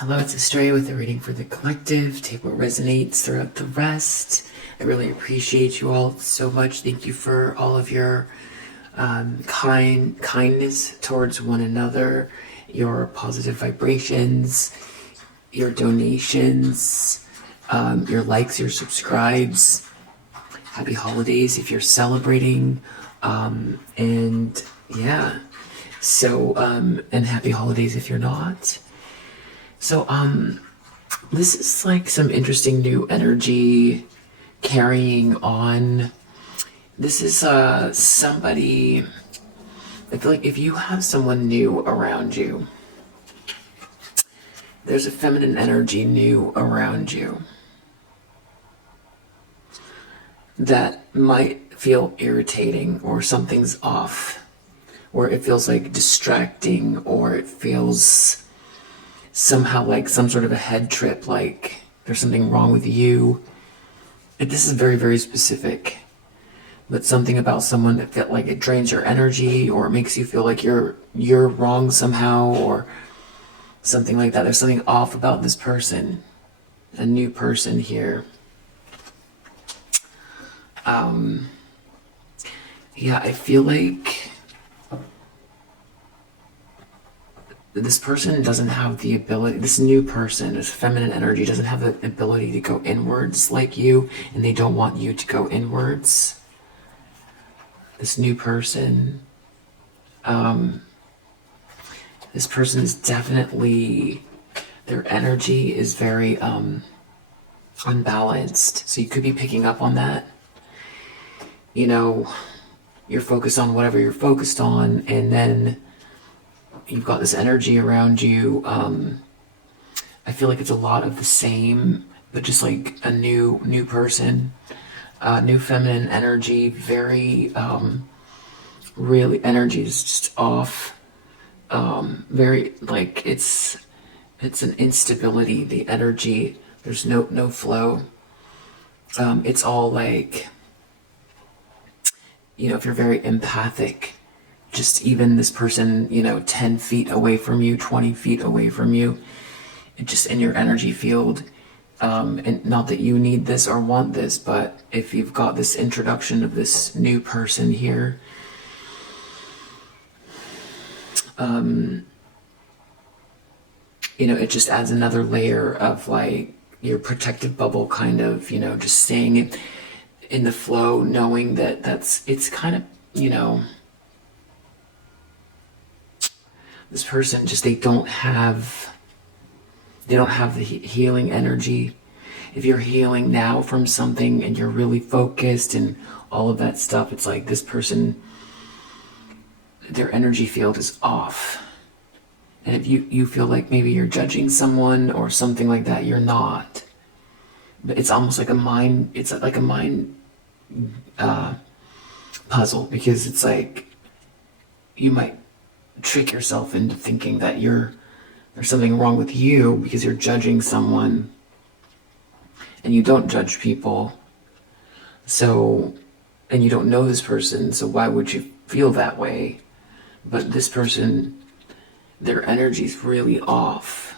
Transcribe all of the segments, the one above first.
Hello, it's Estrella with a reading for the collective. Take what resonates throughout the rest. I really appreciate you all so much. Thank you for all of your kindness towards one another, your positive vibrations, your donations, your likes, your subscribes. Happy holidays if you're celebrating. And yeah, so, and happy holidays if you're not. So, this is like some interesting new energy carrying on. This is, somebody, I feel like if you have someone new around you, there's a feminine energy new around you that might feel irritating or something's off, or it feels like distracting, or it feels somehow like some sort of a head trip, like there's something wrong with you. This is very, very specific, but something about someone that felt like it drains your energy, or it makes you feel like you're wrong somehow, or something like that. There's something off about this person, a new person here. Yeah, I feel like this person doesn't have the ability, this new person, this feminine energy doesn't have the ability to go inwards like you, and they don't want you to go inwards. This new person, this person is definitely, their energy is very unbalanced. So you could be picking up on that. You know, you're focused on whatever you're focused on, and then you've got this energy around you. I feel like it's a lot of the same, but just like a new person, new feminine energy, very, really energy is just off. Very, like it's an instability, the energy, there's no flow. It's all like, you know, if you're very empathic, just even this person, 10 feet away from you, 20 feet away from you, just in your energy field. And not that you need this or want this, but if you've got this introduction of this new person here, it just adds another layer of like your protective bubble, kind of, just staying in the flow, knowing that it's kind of, this person just, they don't have the healing energy. If you're healing now from something and you're really focused and all of that stuff, it's like this person, their energy field is off. And if you feel like maybe you're judging someone or something like that, you're not. But it's almost like a mind puzzle, because it's like you might trick yourself into thinking that there's something wrong with you because you're judging someone, and you don't judge people. So, and you don't know this person, so why would you feel that way? But this person, their energy's really off.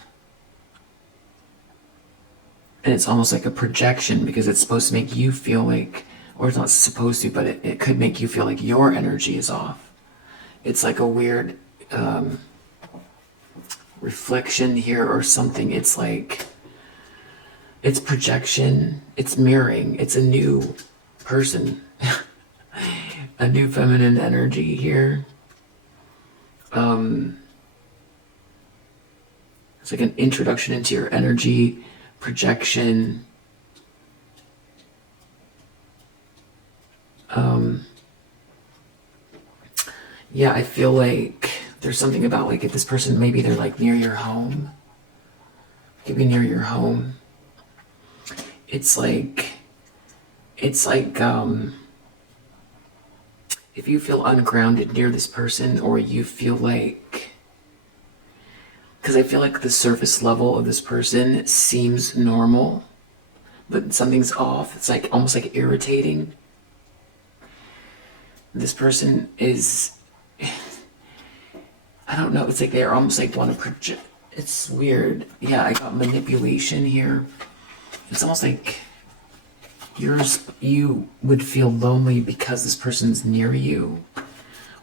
And it's almost like a projection, because it's supposed to make you feel like, or it's not supposed to, but it could make you feel like your energy is off. It's like a weird reflection here or something. It's like, it's projection, it's mirroring, it's a new person, a new feminine energy here. It's like an introduction into your energy, projection. Yeah, I feel like there's something about, like, if this person, maybe they're like near your home, could be near your home. It's like, if you feel ungrounded near this person, or you feel like, because I feel like the surface level of this person seems normal, but something's off. It's like almost like irritating. This person is, I don't know, it's like they're almost like want to project, It's weird. Yeah, I got manipulation here. It's almost like you would feel lonely because this person's near you,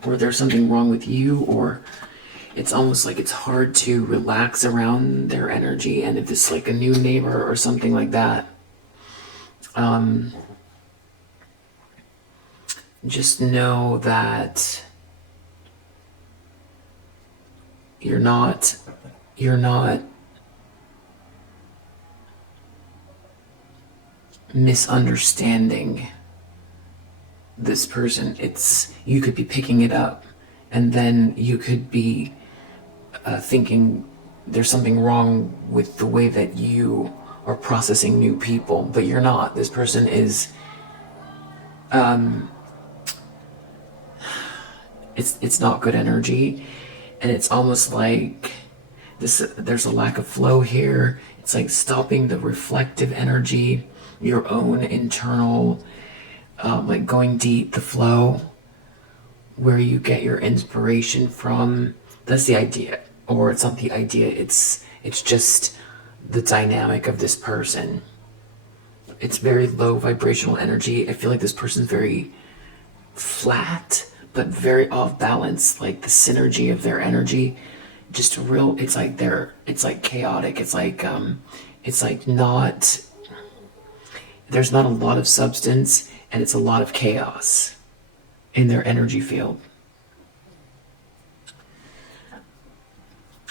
or there's something wrong with you, or it's almost like it's hard to relax around their energy. And if it's like a new neighbor or something like that, just know that you're not misunderstanding this person. It's, you could be picking it up, and then you could be thinking there's something wrong with the way that you are processing new people, but you're not. This person is it's not good energy, and it's almost like there's a lack of flow here. It's like stopping the reflective energy, your own internal, like going deep, the flow, where you get your inspiration from. That's the idea. Or it's not the idea, it's just the dynamic of this person. It's very low vibrational energy. I feel like this person's very flat, but very off balance. Like the synergy of their energy, just real, it's like chaotic. It's like not, there's not a lot of substance, and it's a lot of chaos in their energy field.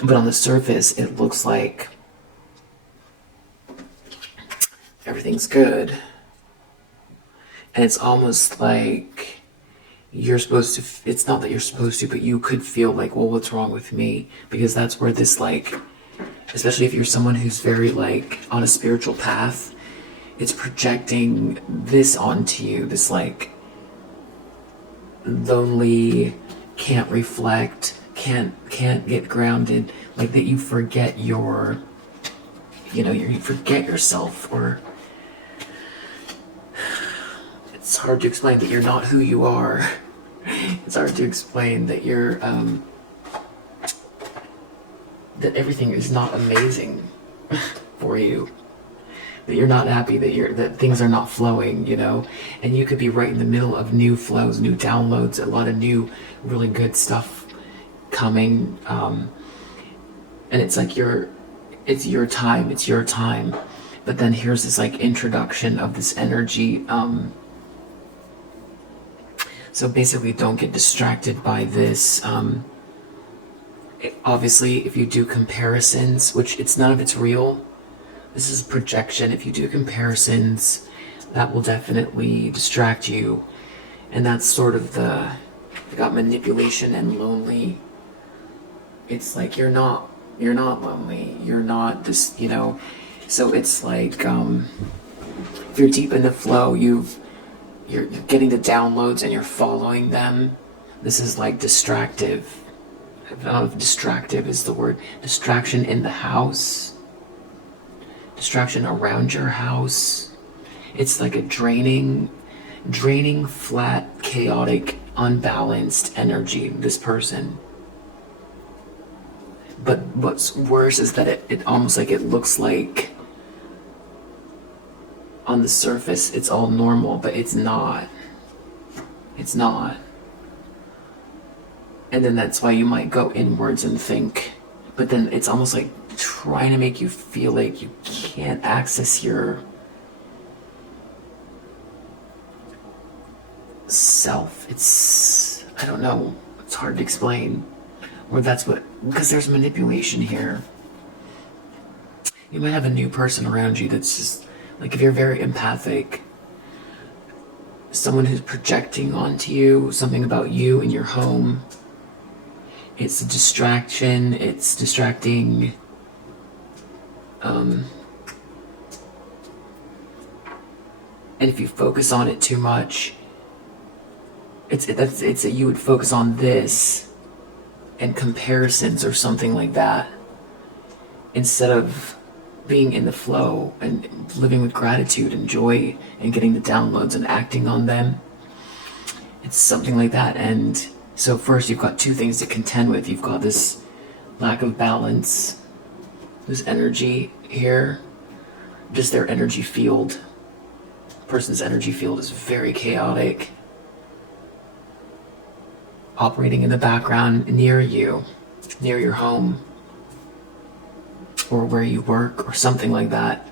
But on the surface, it looks like everything's good. And it's almost like you're supposed to, it's not that you're supposed to, but you could feel like, well, what's wrong with me? Because that's where this, like, especially if you're someone who's very, like, on a spiritual path, it's projecting this onto you. This, like, lonely, can't reflect, can't get grounded, like that you forget your, you forget yourself, or it's hard to explain that you're not who you are. It's hard to explain that you're that everything is not amazing for you, that you're not happy, that things are not flowing, and you could be right in the middle of new flows, new downloads, a lot of new really good stuff coming, and it's like it's your time, but then here's this like introduction of this energy, so basically don't get distracted by this. Obviously if you do comparisons, which none of it's real, this is projection. If you do comparisons, that will definitely distract you, and that's sort of I got manipulation and lonely. It's like you're not lonely, you're not this, so it's like, if you're deep in the flow, you're getting the downloads and you're following them. This is like distractive. I don't know if distractive is the word. Distraction in the house, distraction around your house. It's like a draining, flat, chaotic, unbalanced energy, this person. But what's worse is that it almost like it looks like on the surface it's all normal, but it's not. It's not. And then that's why you might go inwards and think, but then it's almost like trying to make you feel like you can't access your self. I don't know, it's hard to explain. Or because there's manipulation here. You might have a new person around you that's just, like, if you're very empathic, someone who's projecting onto you something about you and your home. It's a distraction, it's distracting, and if you focus on it too much, you would focus on this and comparisons or something like that, instead of being in the flow and living with gratitude and joy and getting the downloads and acting on them. It's something like that. And so first you've got two things to contend with. You've got this lack of balance This energy here, just their energy field. Person's energy field is very chaotic, operating in the background near you, near your home, or where you work, or something like that,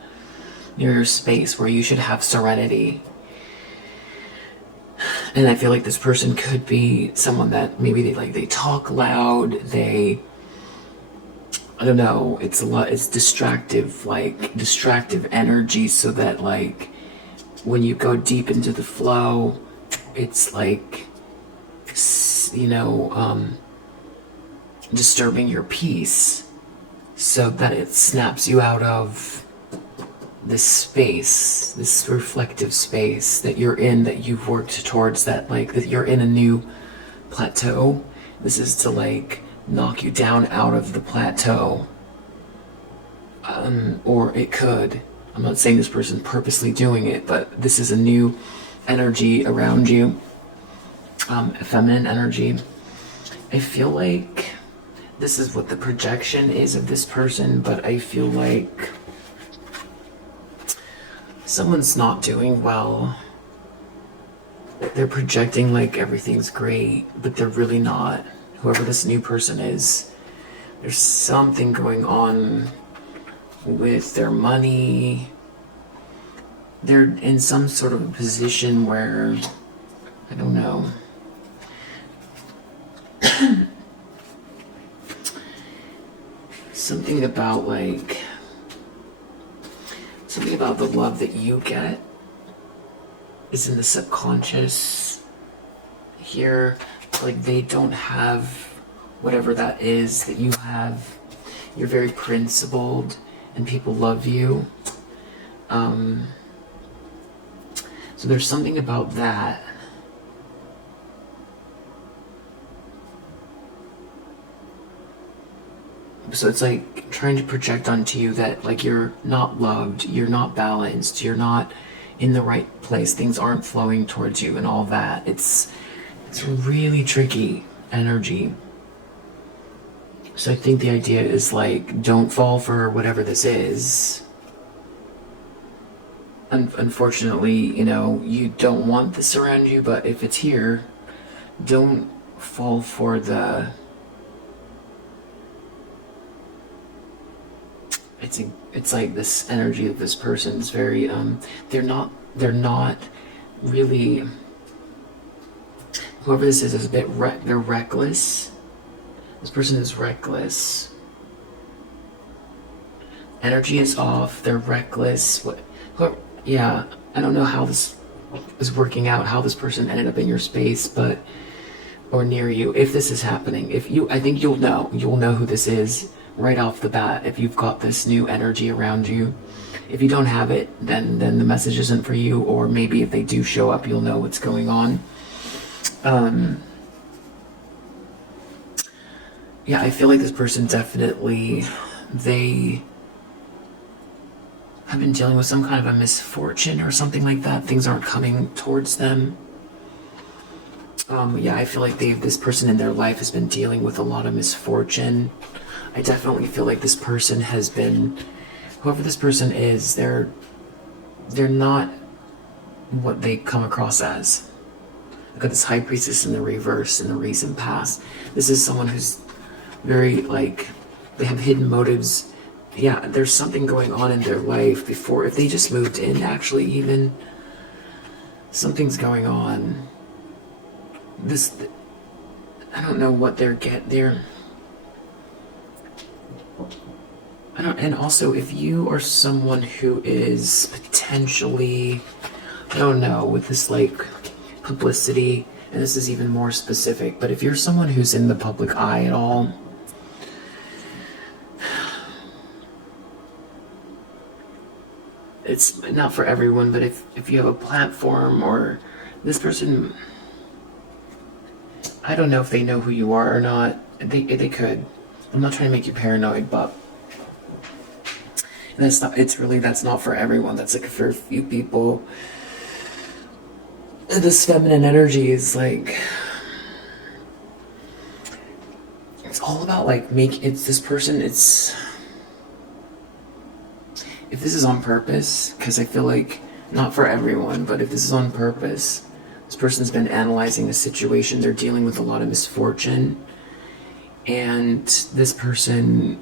near your space where you should have serenity. And I feel like this person could be someone that maybe they talk loud, I don't know, it's distractive energy, so that like when you go deep into the flow, it's like, disturbing your peace, so that it snaps you out of this space, this reflective space that you're in, that you've worked towards, that you're in a new plateau. This is to like knock you down out of the plateau. Or it could, I'm not saying this person purposely doing it, but this is a new energy around you, a feminine energy. I feel like this is what the projection is of this person, but I feel like someone's not doing well. They're projecting like everything's great, but they're really not. Whoever this new person is, there's something going on with their money. They're in some sort of a position where, I don't know, something about the love that you get is in the subconscious here. Like they don't have whatever that is that you have. You're very principled and people love you. So there's something about that. So it's like trying to project onto you that like you're not loved, you're not balanced, you're not in the right place, things aren't flowing towards you and all that. It's really tricky energy. So I think the idea is like, don't fall for whatever this is. Unfortunately, you don't want this around you, but if it's here, don't fall for the... It's like this energy of this person is very, they're not really, whoever this is a bit, they're reckless. This person is reckless. Energy is off, they're reckless. Yeah, I don't know how this is working out, how this person ended up in your space, or near you. If this is happening, I think you'll know who this is right off the bat if you've got this new energy around you. If you don't have it, then the message isn't for you, or maybe if they do show up, you'll know what's going on. Yeah, I feel like this person definitely, they have been dealing with some kind of a misfortune or something like that. Things aren't coming towards them. Yeah, I feel like this person in their life has been dealing with a lot of misfortune. I definitely feel like this person has been, whoever this person is, they're not what they come across as. Look at this High Priestess in the reverse in the recent past. This is someone who's very they have hidden motives. Yeah, there's something going on in their life before, if they just moved in, actually, even something's going on. I don't know what and also if you are someone who is potentially, I don't know, with this publicity, and this is even more specific, but if you're someone who's in the public eye at all, it's not for everyone, but if you have a platform, or this person, I don't know if they know who you are or not. They could. I'm not trying to make you paranoid, but that's not for everyone. That's for a few people. This feminine energy is it's all about it's this person, it's if this is on purpose, because I feel like, not for everyone, but if this is on purpose, this person's been analyzing a situation, they're dealing with a lot of misfortune, and this person,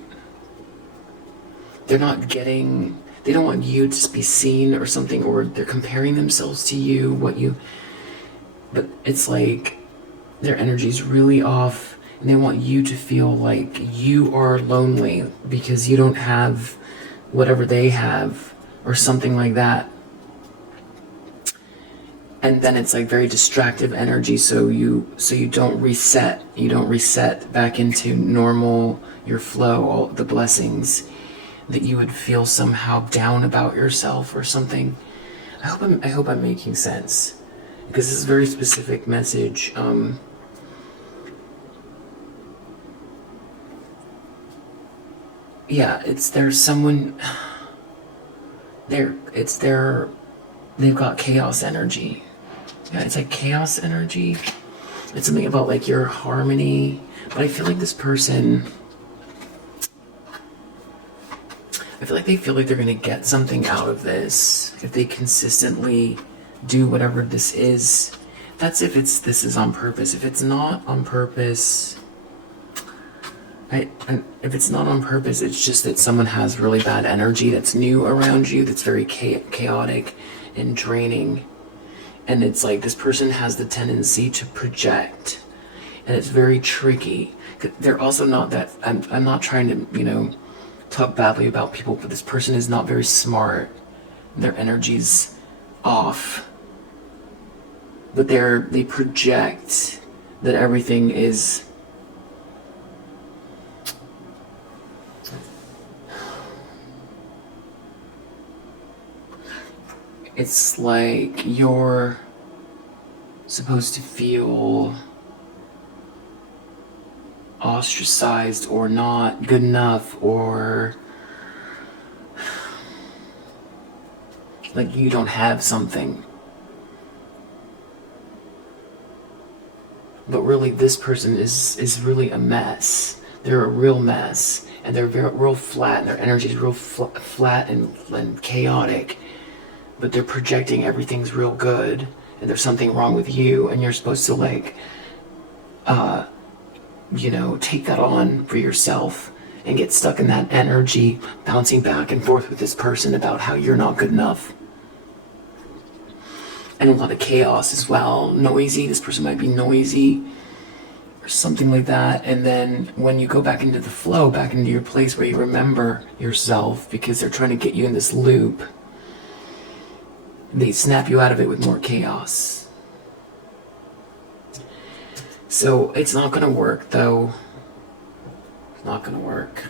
they don't want you to be seen or something, or they're comparing themselves to you, but it's like their energy's really off, and they want you to feel like you are lonely because you don't have whatever they have, or something like that. And then it's like very distractive energy, so you don't reset back into normal, your flow, all the blessings, that you would feel somehow down about yourself or something. I hope I'm making sense, because this is a very specific message. Yeah, there's someone there. They've got chaos energy. Yeah, it's like chaos energy. It's something about like your harmony. But I feel like this person, I feel like they feel like they're going to get something out of this if they consistently do whatever this is. That's if this is on purpose. If it's not on purpose, if it's not on purpose, it's just that someone has really bad energy that's new around you, that's very chaotic and draining. And it's like this person has the tendency to project, and it's very tricky. They're also not that, I'm not trying to, talk badly about people, but this person is not very smart. Their energy's off. But they project that everything is, it's like you're supposed to feel ostracized or not good enough, or like you don't have something. But really, this person is really a mess. They're a real mess, and they're real flat, and their energy is real flat and chaotic. But they're projecting everything's real good, and there's something wrong with you, and you're supposed to take that on for yourself and get stuck in that energy, bouncing back and forth with this person about how you're not good enough. And a lot of chaos as well, noisy. This person might be noisy or something like that. And then when you go back into the flow, back into your place where you remember yourself, because they're trying to get you in this loop, they snap you out of it with more chaos. So it's not going to work, though. It's not going to work.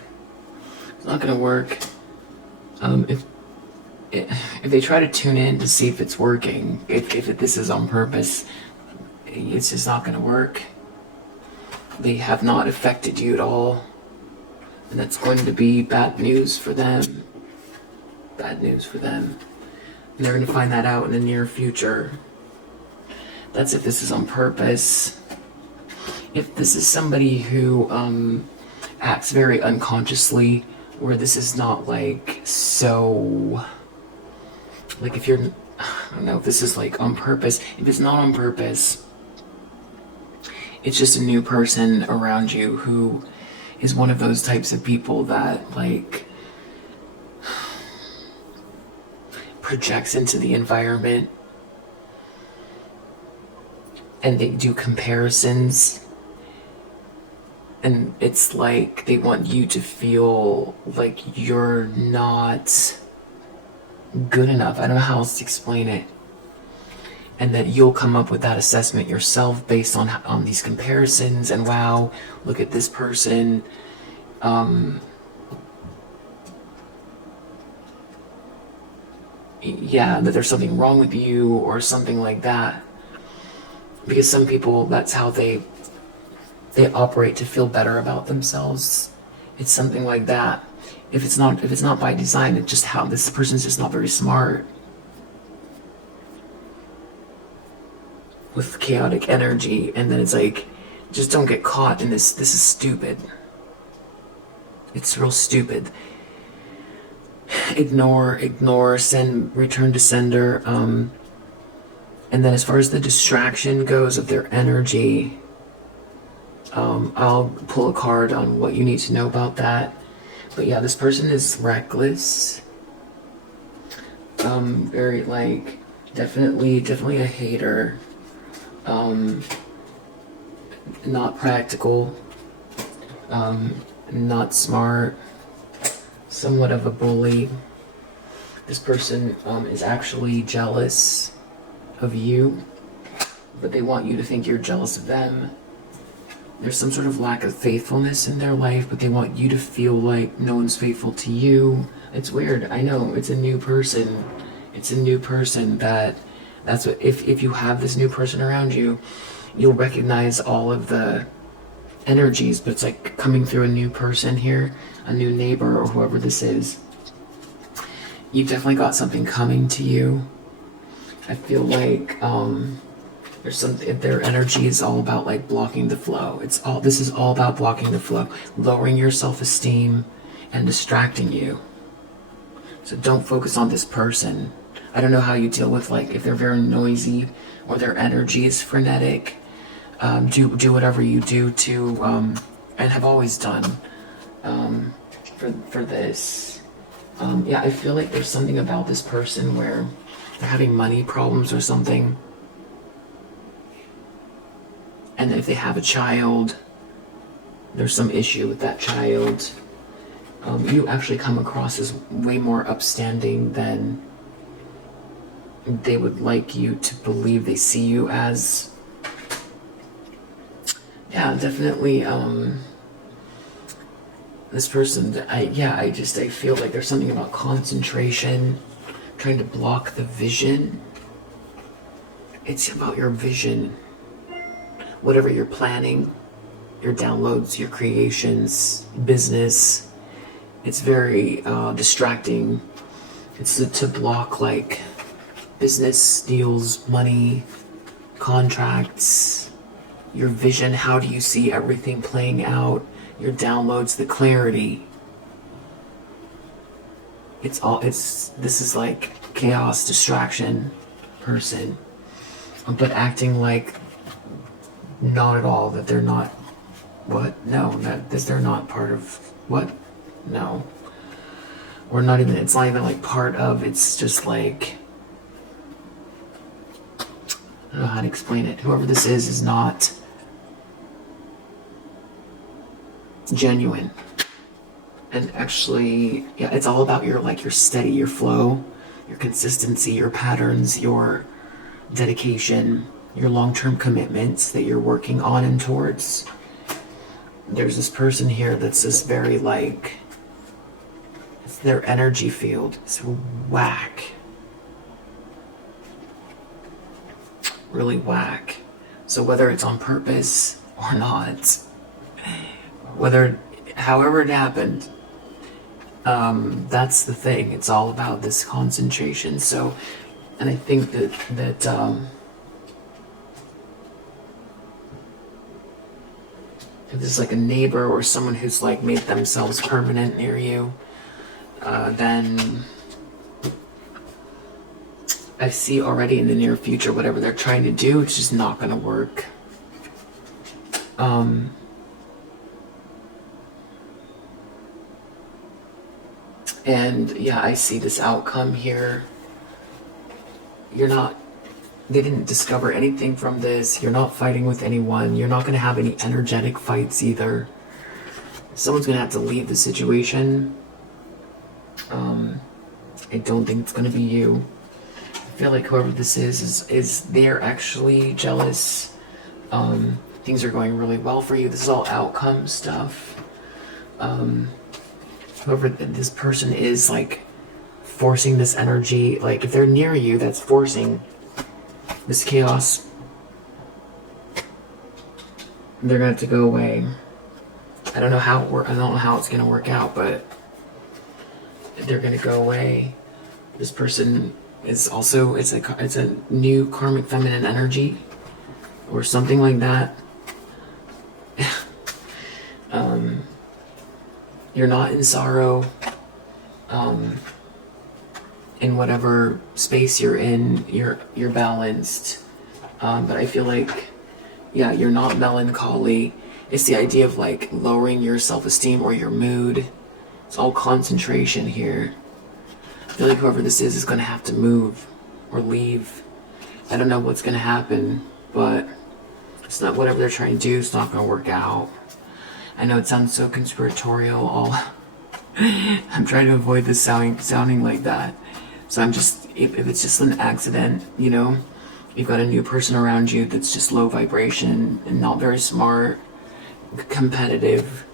It's not going to work. If they try to tune in to see if it's working, if this is on purpose, it's just not going to work. They have not affected you at all, and that's going to be bad news for them. Bad news for them. And they're going to find that out in the near future. That's if this is on purpose. If this is somebody who acts very unconsciously, where this is not like so, like if you're, I don't know if this is like on purpose. If it's not on purpose, it's just a new person around you who is one of those types of people that like projects into the environment, and they do comparisons, and it's like they want you to feel like you're not good enough. I don't know how else to explain it. And that you'll come up with that assessment yourself based on these comparisons, and wow, look at this person. Yeah, that there's something wrong with you or something like that. Because some people, that's how they operate to feel better about themselves. It's something like that. If it's not by design, it's just how this person's just not very smart. With chaotic energy, and then it's like, just don't get caught in this. This is stupid. It's real stupid. ignore, send, return to sender. And then as far as the distraction goes of their energy, I'll pull a card on what you need to know about that. But yeah, this person is reckless. Very like, definitely a hater. Not practical. Not smart. Somewhat of a bully. This person is actually jealous of you, but they want you to think you're jealous of them. There's some sort of lack of faithfulness in their life, but they want you to feel like no one's faithful to you. It's weird. I know, it's a new person. It's a new person that's what, if you have this new person around you, you'll recognize all of the energies, but it's like coming through a new person here, a new neighbor or whoever this is. You've definitely got something coming to you. I feel like there's something, their energy is all about like blocking the flow. This is all about blocking the flow, lowering your self-esteem and distracting you. So don't focus on this person. I don't know how you deal with, like, if they're very noisy or their energy is frenetic. Do whatever you do to and have always done for this. Yeah, I feel like there's something about this person where they're having money problems or something. And if they have a child, there's some issue with that child. You actually come across as way more upstanding than they would like you to believe. They see you as. Yeah, definitely. This person, I feel like there's something about concentration, trying to block the vision. It's about your vision. Whatever you're planning, your downloads, your creations, business, it's very distracting. It's to block like business deals, money, contracts, your vision. How do you see everything playing out? Your downloads, the clarity. This is like chaos, distraction person, but acting like not at all, that they're not, what? No, that they're not part of, what? No. Or not even, it's not even like part of, it's just like, I don't know how to explain it. Whoever this is not genuine. And actually, yeah, it's all about your steady, your flow, your consistency, your patterns, your dedication, your long-term commitments that you're working on and towards. There's this person here that's just very like, it's their energy field. It's whack. Really whack. So whether it's on purpose or not, however it happened, that's the thing. It's all about this concentration. So, and I think that if there's like a neighbor or someone who's like made themselves permanent near you, then I see already in the near future whatever they're trying to do, it's just not going to work. And yeah, I see this outcome here. They didn't discover anything from this. You're not fighting with anyone. You're not going to have any energetic fights either. Someone's going to have to leave the situation. I don't think it's going to be you. I feel like whoever this is they're actually jealous. Things are going really well for you. This is all outcome stuff. Whoever this person is, like, forcing this energy, like, if they're near you, that's forcing this chaos. They're going to have to go away. I don't know how it's going to work out, but they're going to go away. This person is also, it's a new karmic feminine energy or something like that. You're not in sorrow. in whatever space you're in, you're balanced. But I feel like, yeah, you're not melancholy. It's the idea of like lowering your self-esteem or your mood. It's all concentration here. I feel like whoever this is going to have to move or leave. I don't know what's going to happen, but it's not whatever they're trying to do. It's not going to work out. I know it sounds so conspiratorial. I'm trying to avoid this sounding like that. So I'm just, if it's just an accident, you know, you've got a new person around you that's just low vibration and not very smart, competitive,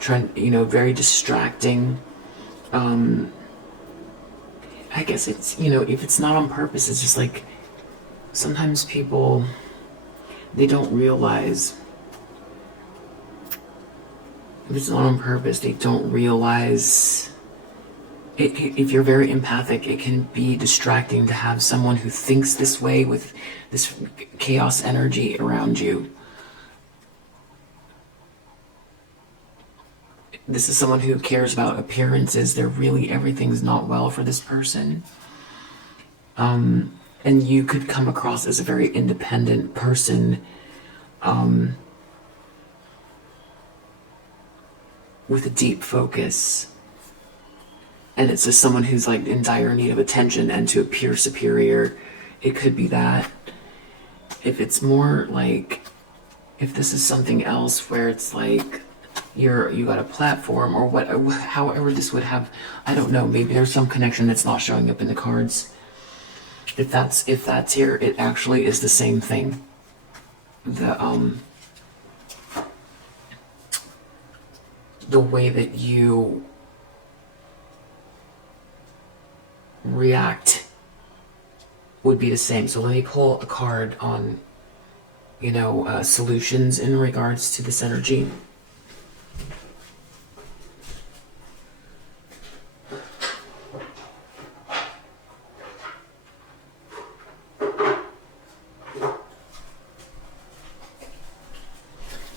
very distracting. I guess it's, if it's not on purpose, it's just like, sometimes people, they don't realize, if it's not on purpose, they don't realize, if you're very empathic, it can be distracting to have someone who thinks this way with this chaos energy around you. This is someone who cares about appearances. Everything's not well for this person. And you could come across as a very independent person, with a deep focus. And it's just someone who's like in dire need of attention and to appear superior. It could be that. If it's more like, if this is something else where it's like you got a platform or however this would have, I don't know, maybe there's some connection that's not showing up in the cards. If that's here, it actually is the same thing. The way that you react would be the same. So let me pull a card on, solutions in regards to this energy.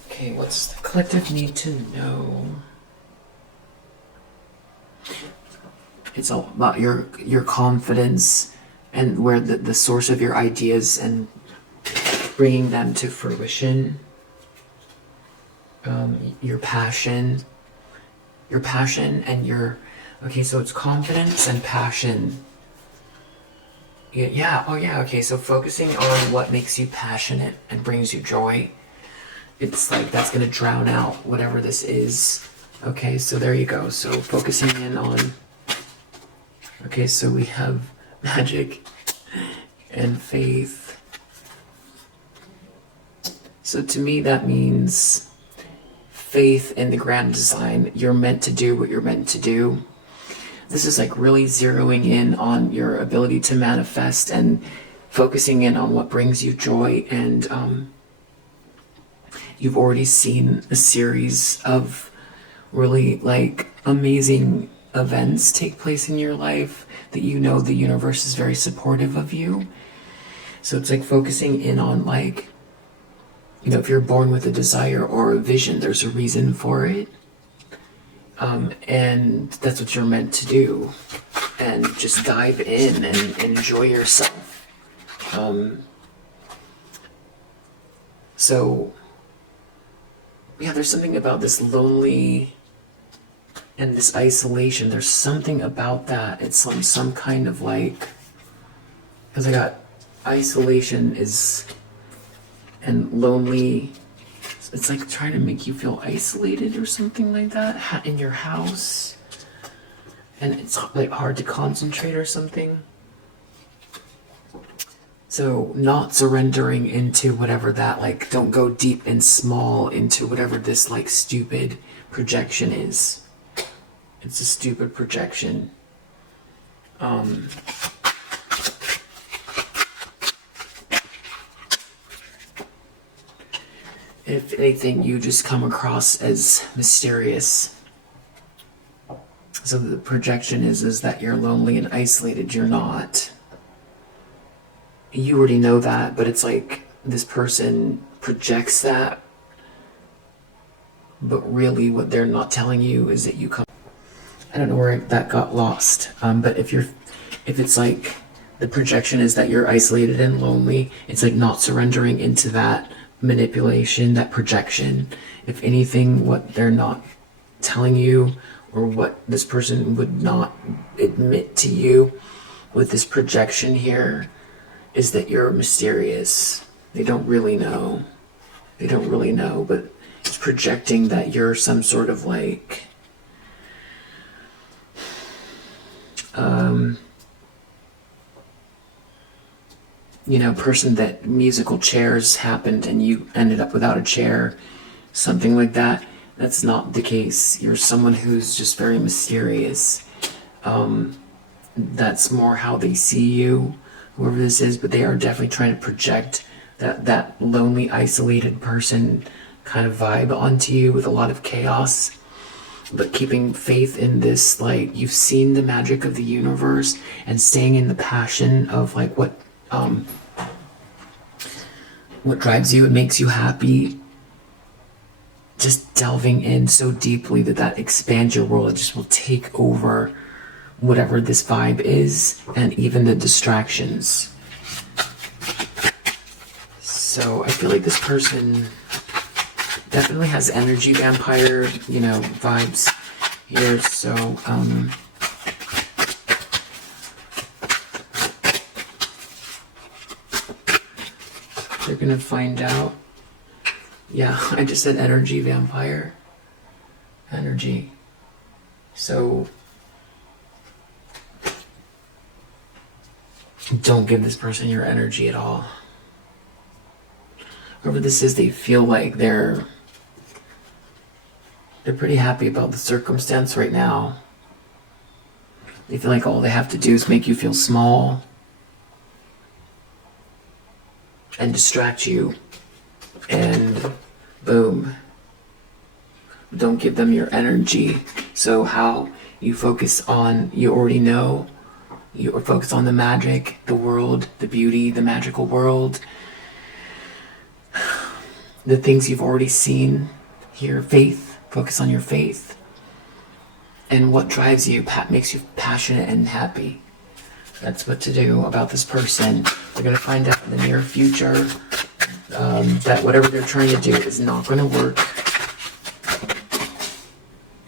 Okay, what's the collective need to know? It's all about your confidence and where the source of your ideas and bringing them to fruition. Your passion and okay, so it's confidence and passion. Yeah, oh yeah, okay, so focusing on what makes you passionate and brings you joy. It's like that's going to drown out whatever this is. Okay, so there you go. So focusing in on, okay, so we have magic and faith. So to me that means faith in the grand design. You're meant to do what you're meant to do. This is like really zeroing in on your ability to manifest and focusing in on what brings you joy. And you've already seen a series of really like amazing events take place in your life that the universe is very supportive of you. So it's like focusing in on like, if you're born with a desire or a vision, there's a reason for it. And that's what you're meant to do. And just dive in and enjoy yourself. So, yeah, there's something about this lonely and this isolation. There's something about that. It's some kind of like, because I got isolation and lonely. It's like trying to make you feel isolated or something like that in your house. And it's like hard to concentrate or something. So not surrendering into whatever that, like, don't go deep and small into whatever this like stupid projection is. It's a stupid projection. If anything, you just come across as mysterious. So the projection is that you're lonely and isolated. You're not. You already know that, but it's like this person projects that. But really what they're not telling you is that you come. I don't know where that got lost. But if you're if it's like the projection is that you're isolated and lonely, it's like not surrendering into that manipulation, that projection. If anything, what they're not telling you, or what this person would not admit to you with this projection here, is that you're mysterious. They don't really know. They don't really know, but it's projecting that you're some sort of like you know, person that musical chairs happened and you ended up without a chair, something like that. That's not the case. You're someone who's just very mysterious. That's more how they see you, whoever this is, but they are definitely trying to project that lonely, isolated person kind of vibe onto you with a lot of chaos. But keeping faith in this, like, you've seen the magic of the universe and staying in the passion of like what drives you, it makes you happy. Just delving in so deeply that expands your world. It just will take over whatever this vibe is, and even the distractions. So I feel like this person definitely has energy vampire, you know, vibes here. So they're gonna find out. Yeah, I just said energy vampire. Energy. So don't give this person your energy at all. Whoever this is, they feel like they're pretty happy about the circumstance right now. They feel like all they have to do is make you feel small and distract you, and boom. Don't give them your energy. So how you focus on, you already know, you are focused on the magic, the world, the beauty, the magical world, the things you've already seen here. Faith, focus on your faith, and what drives you, makes you passionate and happy. That's what to do about this person. We're going to find out in the near future that whatever they're trying to do is not going to work.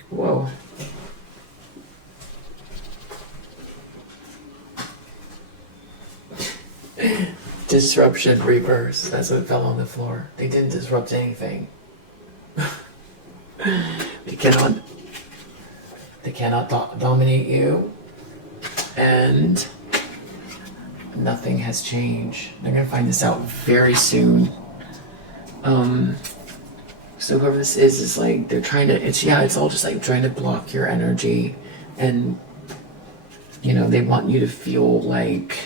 Whoa. Disruption reverse. That's what fell on the floor. They didn't disrupt anything. They cannot dominate you, and nothing has changed. They're gonna find this out very soon. So whoever this is like, they're trying to, it's all just like trying to block your energy, and you know, they want you to feel like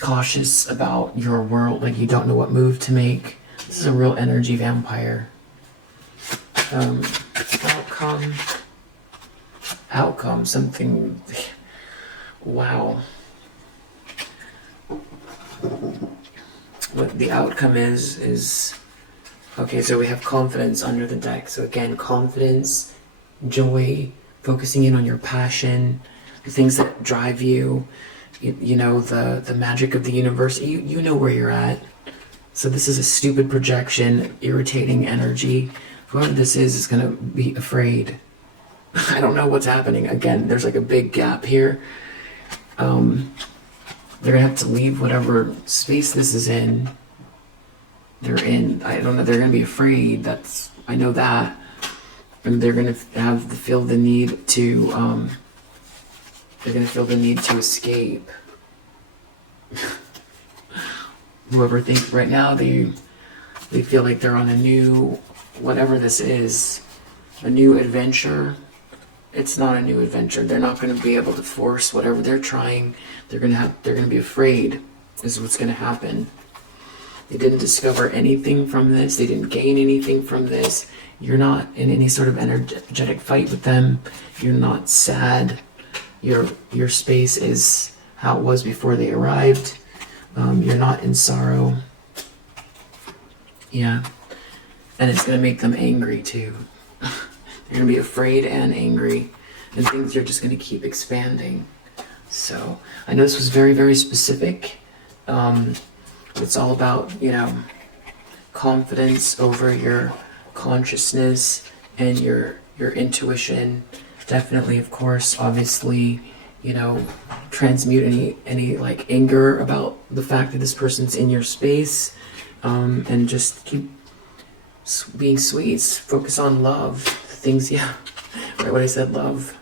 cautious about your world, like you don't know what move to make. This is a real energy vampire. Outcome, something, wow. What the outcome is, okay, so we have confidence under the deck. So again, confidence, joy, focusing in on your passion, the things that drive you. You know, the magic of the universe. You know where you're at. So this is a stupid projection, irritating energy. Whoever this is going to be afraid. I don't know what's happening. Again, there's like a big gap here. They're going to have to leave whatever space this is in. They're in. I don't know. They're going to be afraid. I know that. And they're going to feel the need to... they're going to feel the need to escape. Whoever thinks right now, they feel like they're on a new, whatever this is, a new adventure. It's not a new adventure. They're not going to be able to force whatever they're trying. They're going to be afraid is what's going to happen. They didn't discover anything from this. They didn't gain anything from this. You're not in any sort of energetic fight with them. You're not sad. Your space is how it was before they arrived. You're not in sorrow. Yeah. And it's going to make them angry too. They're going to be afraid and angry, and things are just going to keep expanding. So I know this was very, very specific. It's all about, confidence over your consciousness and your intuition. Definitely, of course, obviously, transmute any like anger about the fact that this person's in your space, and just keep being sweet. Focus on love. Things, right when I said love,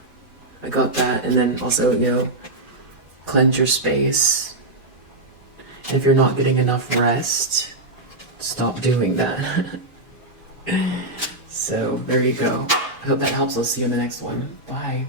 I got that. And then also, cleanse your space. And if you're not getting enough rest, stop doing that. So there you go. I hope that helps. I'll see you in the next one. Bye.